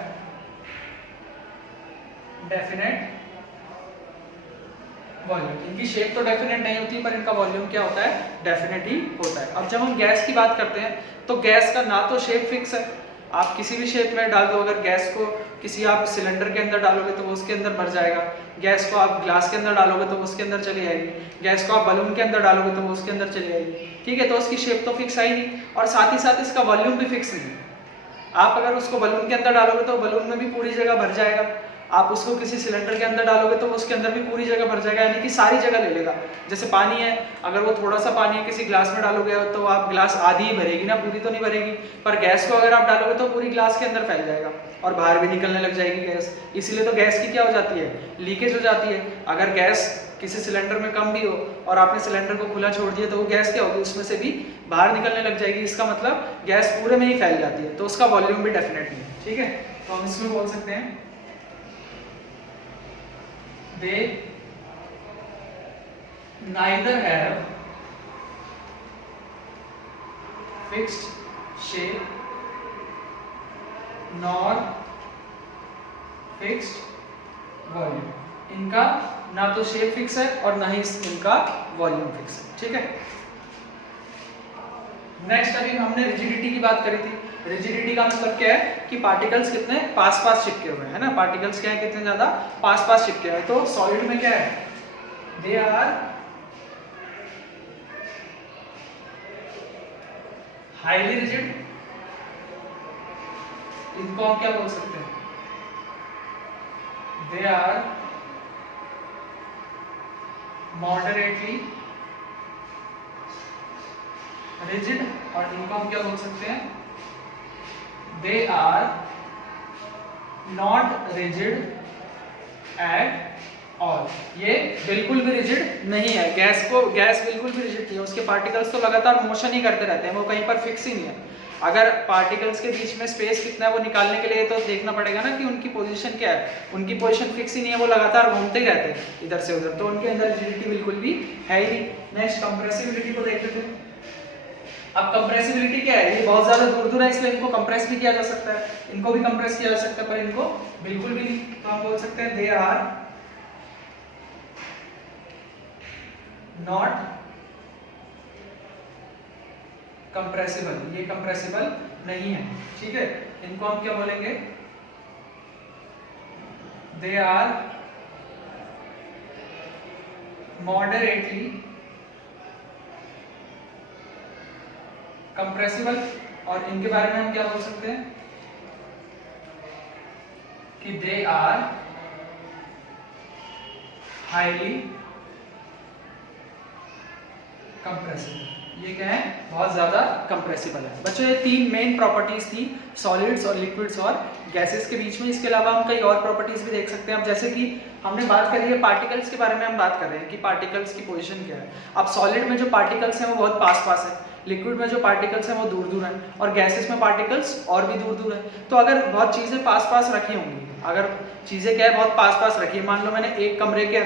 definite volume. इनकी शेप तो डेफिनेट नहीं होती पर इनका वॉल्यूम क्या होता है, डेफिनेट ही होता है। अब जब हम गैस की बात करते हैं तो गैस का ना तो शेप फिक्स है, आप किसी भी शेप में डाल दो, अगर गैस को किसी आप सिलेंडर के अंदर डालोगे तो वो उसके अंदर भर जाएगा, गैस को आप ग्लास के अंदर डालोगे तो वो उसके अंदर चली आएगी, गैस को आप बलून के अंदर डालोगे तो वो उसके अंदर चली आएगी। ठीक है, तो उसकी शेप तो फिक्स है ही नहीं, और साथ ही साथ इसका वॉल्यूम भी फिक्स नहीं। आप अगर उसको बलून के अंदर डालोगे तो बलून में भी पूरी जगह भर जाएगा, आप उसको किसी सिलेंडर के अंदर डालोगे तो उसके अंदर भी पूरी जगह भर जाएगा, यानी कि सारी जगह ले लेगा। जैसे पानी है, अगर वो थोड़ा सा पानी है किसी ग्लास में डालोगे तो आप ग्लास आधी ही भरेगी ना, पूरी तो नहीं भरेगी। पर गैस को अगर आप डालोगे तो पूरी ग्लास के अंदर फैल जाएगा और बाहर भी निकलने लग जाएगी गैस। इसलिए तो गैस की क्या हो जाती है, लीकेज हो जाती है। अगर गैस किसी सिलेंडर में कम भी हो और आपने सिलेंडर को खुला छोड़ दिया तो वो गैस क्या होगी, उसमें से भी बाहर निकलने लग जाएगी। इसका मतलब गैस पूरे में ही फैल जाती है, तो उसका वॉल्यूम भी डेफिनेट नहीं है। ठीक है, तो हम इसमें बोल सकते हैं they neither have fixed shape nor fixed volume. इनका ना तो शेप फिक्स है और ना ही इनका वॉल्यूम फिक्स है, ठीक है। नेक्स्ट अभी हमने रिजिडिटी की बात करी थी। रिजिडिटी का मतलब क्या है कि पार्टिकल्स कितने पास पास चिपके हुए हैं ना, पार्टिकल्स क्या है कितने ज्यादा पास पास चिपके हुए हैं। तो सॉलिड में क्या है, दे आर हाईली रिजिड, इनको हम क्या बोल सकते हैं, दे आर मॉडरेटली रिजिड, और इनको हम क्या बोल सकते हैं, they are not rigid at all. ये बिल्कुल भी रिजिड नहीं है, गैस बिल्कुल भी रिजिड नहीं है, उसके पार्टिकल्स तो लगातार मोशन ही करते रहते हैं, वो कहीं पर फिक्स ही नहीं है। अगर पार्टिकल्स के बीच में स्पेस कितना है वो निकालने के लिए तो देखना पड़ेगा ना कि उनकी पोजीशन क्या है, उनकी पोजीशन फिक्स ही नहीं है, वो लगातार घूमते ही रहते हैं इधर से उधर, तो उनके अंदर रिजिडिटी बिल्कुल भी है ही नहीं। नेक्स्ट कंप्रेसिबिलिटी को देख लेते हैं। अब कंप्रेसिबिलिटी क्या है, ये बहुत ज्यादा दूर दूर है इसलिए इनको कंप्रेस भी किया जा सकता है, इनको भी कंप्रेस किया जा सकता है, पर इनको बिल्कुल भी नहीं। तो हम बोल सकते हैं दे आर नॉट कंप्रेसिबल, ये कंप्रेसिबल नहीं है, ठीक है। इनको हम क्या बोलेंगे, दे आर मॉडरेटली कंप्रेसिबल, और इनके बारे में हम क्या बोल सकते हैं कि दे आर हाईली कंप्रेसिबल। ये क्या है, बहुत ज्यादा कंप्रेसिबल है। बच्चों ये तीन मेन प्रॉपर्टीज थी सॉलिड्स और लिक्विड्स और गैसेस के बीच में। इसके अलावा हम कई और प्रॉपर्टीज भी देख सकते हैं। अब जैसे कि हमने बात करी है पार्टिकल्स के बारे में, हम बात कर रहे हैं कि पार्टिकल्स की पोजीशन क्या है। अब सॉलिड में जो पार्टिकल्स हैं वो बहुत पास पास है, लिक्विड में जो पार्टिकल्स हैं वो दूर दूर हैं, और गैसेस में पार्टिकल्स और भी दूर दूर हैं। तो अगर बहुत चीजें पास पास रखी होंगी, अगर चीजें क्या है बहुत पास पास रखी है, मान लो मैंने एक कमरे के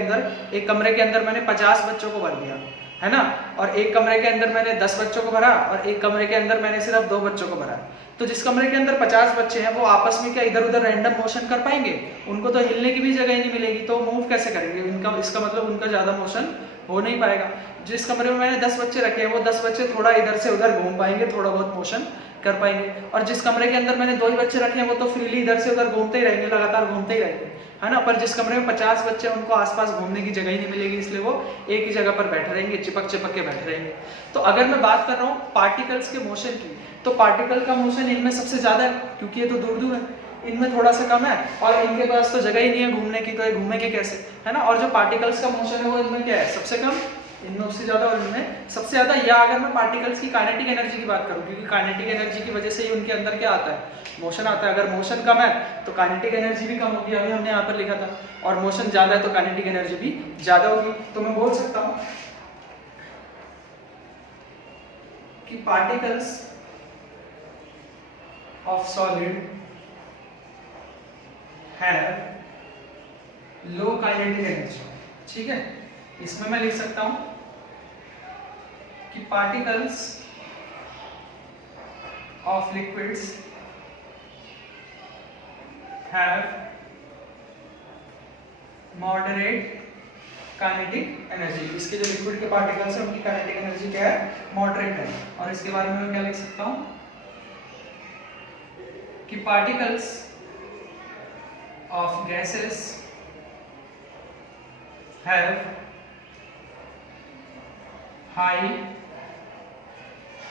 अंदर मैंने 50 बच्चों को भर दिया है ना, और एक कमरे के अंदर मैंने 10 बच्चों को भरा, और एक कमरे के अंदर मैंने सिर्फ 2 बच्चों को भरा। तो जिस कमरे के अंदर 50 बच्चे हैं वो आपस में क्या इधर उधर रैंडम मोशन कर पाएंगे? उनको तो हिलने की भी जगह ही नहीं मिलेगी, तो मूव कैसे करेंगे? इनका इसका मतलब उनका ज्यादा मोशन हो नहीं पाएगा। जिस कमरे में मैंने 10 बच्चे रखे हैं वो 10 बच्चे थोड़ा इधर से उधर घूम पाएंगे, थोड़ा बहुत मोशन कर पाएंगे, और जिस कमरे के अंदर मैंने 2 ही बच्चे रखे हैं वो तो फ्रीली इधर से उधर घूमते ही रहेंगे, लगातार घूमते ही रहेंगे, है ना। पर जिस कमरे में 50 बच्चे हैं उनको आसपास घूमने की जगह ही नहीं मिलेगी, इसलिए वो एक ही जगह पर बैठे रहेंगे, चिपक चिपक के बैठे रहेंगे। तो अगर मैं बात कर रहा हूँ पार्टिकल्स के मोशन की, तो पार्टिकल का मोशन इनमें सबसे ज्यादा है, क्योंकि ये तो दूर दूर है, इनमें थोड़ा सा कम है, और इनके पास तो जगह ही नहीं है घूमने की, तो ये घूमेंगे कैसे, है ना। और जो पार्टिकल्स का मोशन है वो इनमें क्या है, सबसे कम, इनमें उससे ज्यादा और इनमें सबसे ज्यादा। या अगर मैं पार्टिकल्स की काइनेटिक एनर्जी की बात करूं, क्योंकि काइनेटिक एनर्जी की वजह से ही उनके अंदर क्या आता है, मोशन आता है। अगर मोशन कम है तो काइनेटिक एनर्जी भी कम होगी, अभी हमने यहाँ पर लिखा था, और मोशन ज्यादा है तो काइनेटिक एनर्जी भी ज्यादा होगी। तो मैं बोल सकता हूँ कि particles of solid have low kinetic energy, ठीक है। इसमें मैं लिख सकता हूं कि particles of liquids have moderate kinetic energy. इसके जो लिक्विड के पार्टिकल्स हैं उनकी काइनेटिक एनर्जी क्या है, मॉडरेट है। और इसके बारे में मैं क्या लिख सकता हूं कि particles of gases have high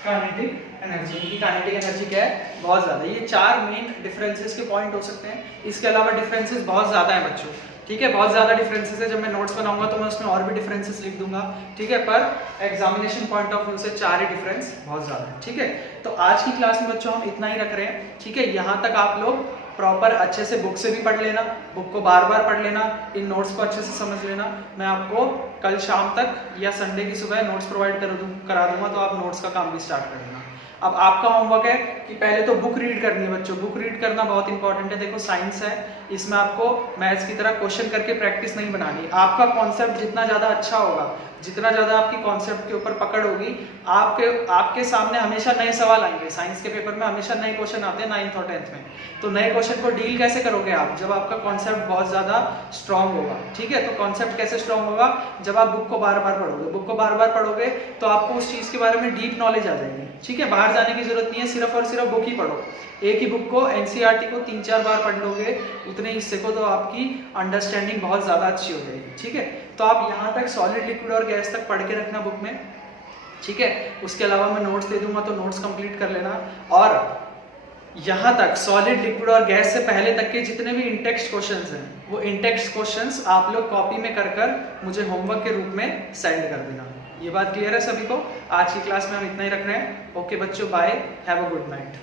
kinetic energy. इनकी काइनेटिक एनर्जी क्या है, बहुत ज्यादा। ये 4 मेन डिफरेंसेस के पॉइंट हो सकते हैं। इसके अलावा डिफरेंसेस बहुत ज्यादा है बच्चों, ठीक है, बहुत ज्यादा डिफरेंसेस है। जब मैं नोट्स बनाऊंगा तो मैं उसमें और भी डिफरेंसेस लिख दूंगा, ठीक है। पर एग्जामिनेशन पॉइंट ऑफ व्यू से 4 ही डिफरेंस बहुत ज्यादा है, ठीक है। तो आज की क्लास में बच्चों हम इतना ही रख रहे हैं, ठीक है। यहाँ तक आप लोग प्रॉपर अच्छे से बुक से भी पढ़ लेना, बुक को बार बार पढ़ लेना, इन नोट्स को अच्छे से समझ लेना। मैं आपको कल शाम तक या संडे की सुबह नोट्स प्रोवाइड करा दूंगा, तो आप नोट्स का काम भी स्टार्ट कर देना। अब आपका होमवर्क है कि पहले तो बुक रीड करनी है बच्चों। बुक रीड करना बहुत इंपॉर्टेंट है। देखो साइंस है, इसमें आपको मैथ्स की तरह क्वेश्चन करके प्रैक्टिस नहीं बनानी। आपका कॉन्सेप्ट जितना ज़्यादा अच्छा होगा, जितना ज़्यादा आपकी कॉन्सेप्ट के ऊपर पकड़ होगी, आपके सामने हमेशा नए सवाल आएंगे। साइंस के पेपर में हमेशा नए क्वेश्चन आते हैं 9th और 10th में। तो नए क्वेश्चन को डील कैसे करोगे आप? जब आपका कॉन्सेप्ट बहुत ज़्यादा स्ट्रॉन्ग होगा। ठीक है, तो कॉन्सेप्ट कैसे स्ट्रॉन्ग होगा? जब आप बुक को बार बार पढ़ोगे। बुक को बार बार पढ़ोगे तो आपको उस चीज़ के बारे में डीप नॉलेज आ जाएगी। ठीक है, बाहर जाने की जरूरत नहीं है, सिर्फ और सिर्फ बुक ही पढ़ो। एक ही बुक को एनसीईआरटी को 3-4 बार पढ़ लोगे, उतने हिस्से को, तो आपकी अंडरस्टैंडिंग बहुत ज़्यादा अच्छी हो जाएगी। ठीक है, तो आप यहाँ तक सॉलिड, लिक्विड और गैस तक पढ़ के रखना बुक में। ठीक है, उसके अलावा मैं नोट्स दे दूंगा तो नोट्स कंप्लीट कर लेना। और यहाँ तक सॉलिड, लिक्विड और गैस से पहले तक के जितने भी इनटेक्स्ट क्वेश्चंस हैं, वो इनटेक्स्ट क्वेश्चंस आप लोग कॉपी में कर मुझे होमवर्क के रूप में सेंड कर देना। ये बात क्लियर है सभी को? आज की क्लास में हम इतना ही रख रहे हैं। ओके बच्चों, bye, have a good night.